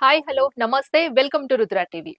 Hi hello namaste welcome to Rudra TV.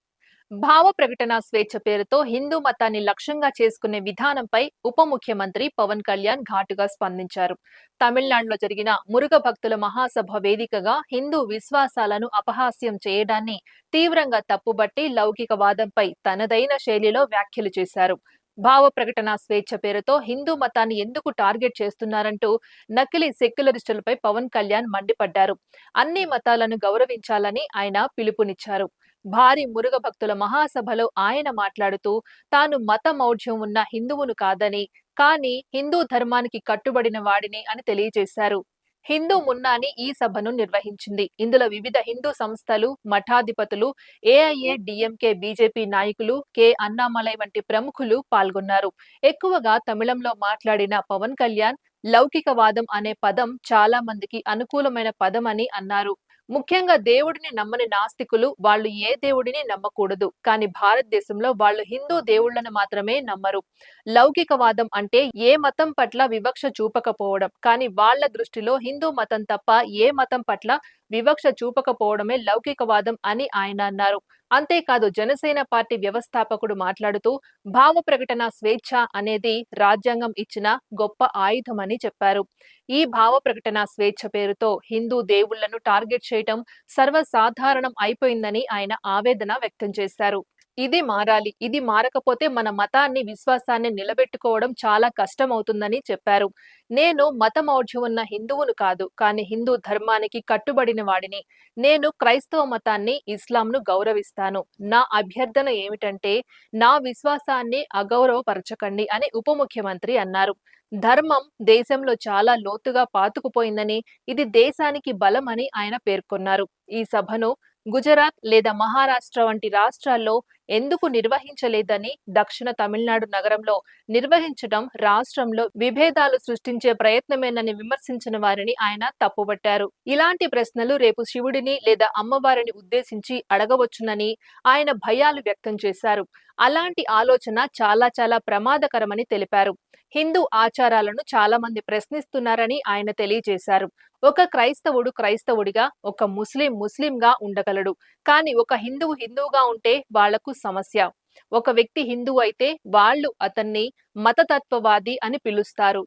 భావ ప్రకటన స్వేచ్ఛ పేరుతో హిందూ మతాన్ని లక్ష్యంగా చేసుకునే విధానంపై ఉప ముఖ్యమంత్రి పవన్ కళ్యాణ్ ఘాటుగా స్పందించారు. తమిళనాడులో జరిగిన మురుగ భక్తుల మహాసభ వేదికగా హిందూ విశ్వాసాలను అపహాస్యం చేయడాన్ని తీవ్రంగా తప్పుబట్టి లౌకికవాదంపై తనదైన శైలిలో వ్యాఖ్యలు చేశారు. భావ ప్రకటన స్వేచ్ఛ పేరుతో హిందూ మతాన్ని ఎందుకు టార్గెట్ చేస్తున్నారంటూ నకిలీ సెక్యులరిస్టులపై పవన్ కళ్యాణ్ మండిపడ్డారు. అన్ని మతాలను గౌరవించాలని ఆయన పిలుపునిచ్చారు. భారీ మురుగ భక్తుల మహాసభలో ఆయన మాట్లాడుతూ తాను మత మౌఢ్యం ఉన్న హిందువును కాదని కానీ హిందూ ధర్మానికి కట్టుబడిన వాడిని అని తెలియజేశారు. హిందూ మున్నాని ఈ సభను నిర్వహించింది. ఇందులో వివిధ హిందూ సంస్థలు మఠాధిపతులు ఏఐఏ డిఎంకే బీజేపీ నాయకులు కె అన్నామలై వంటి ప్రముఖులు పాల్గొన్నారు. ఎక్కువగా తమిళంలో మాట్లాడిన పవన్ కళ్యాణ్ లౌకికవాదం అనే పదం చాలా మందికి అనుకూలమైన పదం అని అన్నారు. ముఖ్యంగా దేవుడిని నమ్మని నాస్తికులు వాళ్ళు ఏ దేవుడిని నమ్మకూడదు. కానీ భారతదేశంలో వాళ్ళు హిందూ దేవుళ్ళను మాత్రమే నమ్మరు. లౌకికవాదం అంటే ఏ మతం పట్ల వివక్ష చూపకపోవడం. కానీ వాళ్ళ దృష్టిలో హిందూ మతం తప్ప ఏ మతం పట్ల వివక్ష చూపకపోవడమే లౌకికవాదం అని ఆయన అన్నారు. అంతేకాదు జనసేన పార్టీ వ్యవస్థాపకుడు మాట్లాడుతూ భావ ప్రకటన స్వేచ్ఛ అనేది రాజ్యాంగం ఇచ్చిన గొప్ప ఆయుధమని చెప్పారు. ఈ భావ ప్రకటన స్వేచ్ఛ పేరుతో హిందూ దేవుళ్ళను టార్గెట్ చేయటం సర్వసాధారణం అయిపోయిందని ఆయన ఆవేదన వ్యక్తం చేశారు. ఇది మారాలి ఇది మారకపోతే మన మతాన్ని విశ్వాసాన్ని నిలబెట్టుకోవడం చాలా కష్టం అవుతుందని చెప్పారు. నేను మతమౌఢ్యం ఉన్న హిందువును కాదు కానీ హిందూ ధర్మానికి కట్టుబడిన వాడిని. నేను క్రైస్తవ మతాన్ని ఇస్లాంను గౌరవిస్తాను. నా అభ్యర్థన ఏమిటంటే నా విశ్వాసాన్ని అగౌరవపరచకండి అని ఉప ముఖ్యమంత్రి అన్నారు. ధర్మం దేశంలో చాలా లోతుగా పాతుకుపోయిందని ఇది దేశానికి బలం అని ఆయన పేర్కొన్నారు. ఈ సభను గుజరాత్ లేదా మహారాష్ట్ర వంటి రాష్ట్రాల్లో ఎందుకు నిర్వహించలేదని దక్షిణ తమిళనాడు నగరంలో నిర్వహించడం రాష్ట్రంలో విభేదాలు సృష్టించే ప్రయత్నమేనని విమర్శించిన వారిని ఆయన తప్పుపట్టారు ఇలాంటి ప్రశ్నలు రేపు శివుడిని లేదా అమ్మవారిని ఉద్దేశించి అడగవచ్చునని ఆయన భయాలు వ్యక్తం చేశారు. అలాంటి ఆలోచన చాలా చాలా ప్రమాదకరమని తెలిపారు హిందూ ఆచారాలను చాలా మంది ప్రశ్నిస్తున్నారని ఆయన తెలియజేశారు ఒక క్రైస్తవుడు క్రైస్తవుడిగా ఒక ముస్లిం ముస్లింగా ఉండగలడు కానీ ఒక హిందువు హిందువుగా ఉంటే వాళ్లకు సమస్య ఒక వ్యక్తి హిందువు అయితే వాళ్ళు అతన్ని మతతత్వవాది అని పిలుస్తారు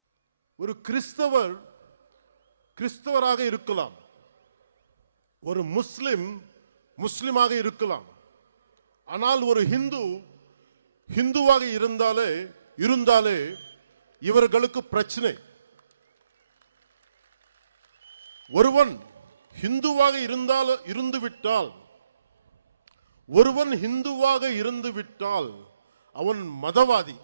ஒரு கிறிஸ்தவர் கிறிஸ்தவராக இருக்கலாம் ஒரு முஸ்லிம் முஸ்லிமாக இருக்கலாம் ஆனால் ஒரு ஹிந்து ஹிந்துவாக இருந்தாலே இருந்தாலே இவர்களுக்கு பிரச்சனை. ஒருவன் ஹிந்துவாக இருந்தால் இருந்து விட்டால் ஒருவன் ஹிந்துவாக இருந்து விட்டால் அவன் மதவாதி.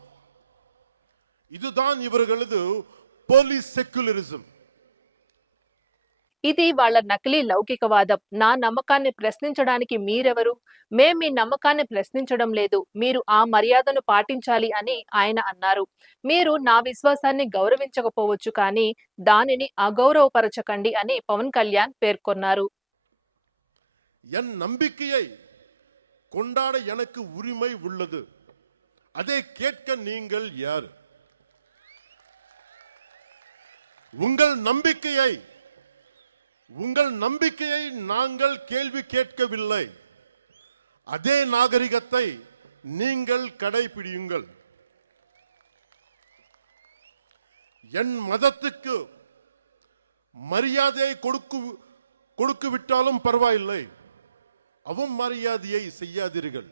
இதுதான் இவர்களது போலீஸ் செக்குலரிசம் ఇది వాళ్ళ నకిలీ లౌకికవాదం నా నమ్మకాన్ని ప్రశ్నించడానికి మీరెవరు మేం మీ నమ్మకాన్ని ప్రశ్నించడం లేదు మీరు ఆ మర్యాదను పాటించాలి అని ఆయన అన్నారు మీరు నా విశ్వాసాన్ని గౌరవించకపోవచ్చు కానీ దానిని అగౌరవపరచకండి అని పవన్ కళ్యాణ్ పేర్కొన్నారు என் நம்பிக்கையை கொண்டாட எனக்கு உரிமை உள்ளது அதை கேட்க நீங்கள் யார் உங்கள் நம்பிக்கையை உங்கள் நம்பிக்கையை நாங்கள் கேள்வி கேட்கவில்லை. அதே நாகரிகத்தை நீங்கள் கடைபிடியுங்கள். என் மதத்துக்கு மரியாதையை கொடுக்கு கொடுக்கு விட்டாலும் பரவாயில்லை. மரியாதையை செய்யாதீர்கள்.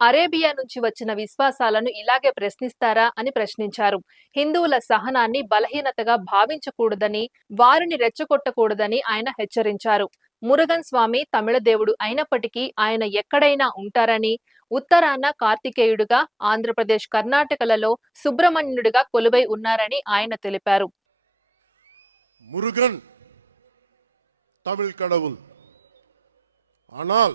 అరేబియా నుంచి వచ్చిన విశ్వాసాలను ఇలాగే ప్రశ్నిస్తారా అని ప్రశ్నించారు హిందువుల సహనాన్ని బలహీనతగా భావించకూడదని వారిని రెచ్చగొట్టకూడదని ఆయన హెచ్చరించారు మురుగన్ స్వామి తమిళ దేవుడు అయినప్పటికీ ఆయన ఎక్కడైనా ఉంటారని ఉత్తరాన కార్తికేయుడుగా ఆంధ్రప్రదేశ్ కర్ణాటకలలో సుబ్రహ్మణ్యుడిగా కొలువై ఉన్నారని ఆయన తెలిపారు முருகன் தமிழ் கடவுள் ஆனால்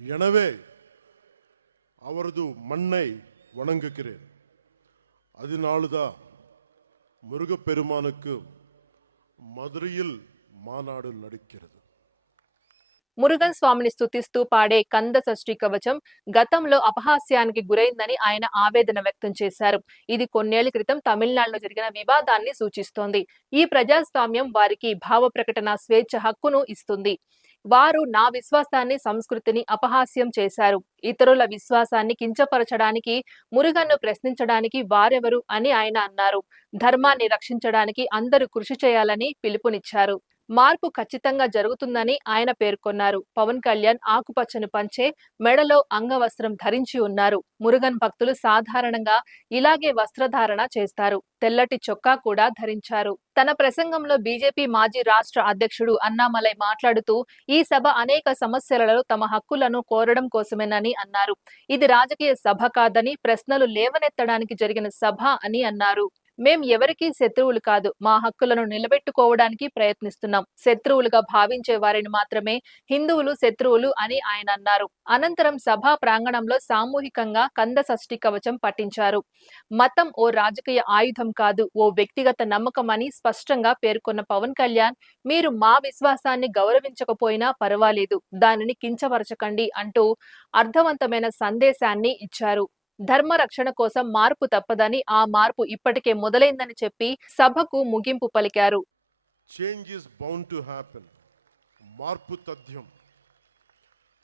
எனவே அவரது மண்ணை வணங்குகிறேன். அதனால்தான் முருகப்பெருமானுக்கு மதுரையில் மாநாடு நடக்கிறது. మురుగన్ స్వామిని స్థుతిస్తూ పాడే కంద షష్ఠి కవచం గతంలో అపహాస్యానికి గురైందని ఆయన ఆవేదన వ్యక్తం చేశారు ఇది కొన్నేళ్ళ క్రితం తమిళనాడులో జరిగిన వివాదాన్ని సూచిస్తోంది. ఈ ప్రజాస్వామ్యం వారికి భావ ప్రకటన స్వేచ్ఛ హక్కును ఇస్తుంది. వారు నా విశ్వాసాన్ని సంస్కృతిని అపహాస్యం చేశారు. ఇతరుల విశ్వాసాన్ని కించపరచడానికి మురుగన్ను ప్రశ్నించడానికి వారెవరు అని ఆయన అన్నారు. ధర్మాన్ని రక్షించడానికి అందరూ కృషి చేయాలని పిలుపునిచ్చారు. మార్పు ఖచ్చితంగా జరుగుతుందని ఆయన పేర్కొన్నారు. పవన్ కళ్యాణ్ ఆకుపచ్చను పంచే మెడలో అంగవస్త్రం ధరించి ఉన్నారు. మురుగన్ భక్తులు సాధారణంగా ఇలాగే వస్త్రధారణ చేస్తారు. తెల్లటి చొక్కా కూడా ధరించారు. తన ప్రసంగంలో బీజేపీ మాజీ రాష్ట్ర అధ్యక్షుడు అన్నామలై మాట్లాడుతూ ఈ సభ అనేక సమస్యలలో తమ హక్కులను కోరడం కోసమేనని అన్నారు. ఇది రాజకీయ సభ కాదని ప్రశ్నలు లేవనెత్తడానికి జరిగిన సభ అని అన్నారు. మేం ఎవరికీ శత్రువులు కాదు. మా హక్కులను నిలబెట్టుకోవడానికి ప్రయత్నిస్తున్నాం. శత్రువులుగా భావించే వారిని మాత్రమే హిందువులు శత్రువులు అని ఆయన అన్నారు. అనంతరం సభా ప్రాంగణంలో సామూహికంగా కంద షష్ఠి కవచం పఠించారు. మతం ఓ రాజకీయ ఆయుధం కాదు ఓ వ్యక్తిగత నమ్మకం అని స్పష్టంగా పేర్కొన్న పవన్ కళ్యాణ్ మీరు మా విశ్వాసాన్ని గౌరవించకపోయినా పర్వాలేదు దానిని కించపరచకండి అంటూ అర్థవంతమైన సందేశాన్ని ఇచ్చారు. ధర్మ రక్షణ కోసం మార్పు తప్పదని ఆ మార్పు ఇప్పటికే మొదలైందని చెప్పి సభకు ముగింపు పలికారు. Change is bound to happen మార్పు తథ్యం.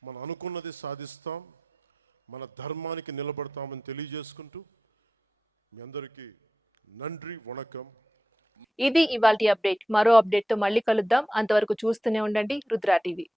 మనం అనుకున్నది సాధిస్తాం. మన ధర్మానికి నిలబడతామని తెలియజేసుకుంటూ మీ అందరికీ నండ్రి వణకం. ఇది ఇవాల్టి అప్డేట్. మరో అప్డేట్తో మళ్ళీ కలుద్దాం. అంతవరకు చూస్తూనే ఉండండి. రుద్రా టీవీ.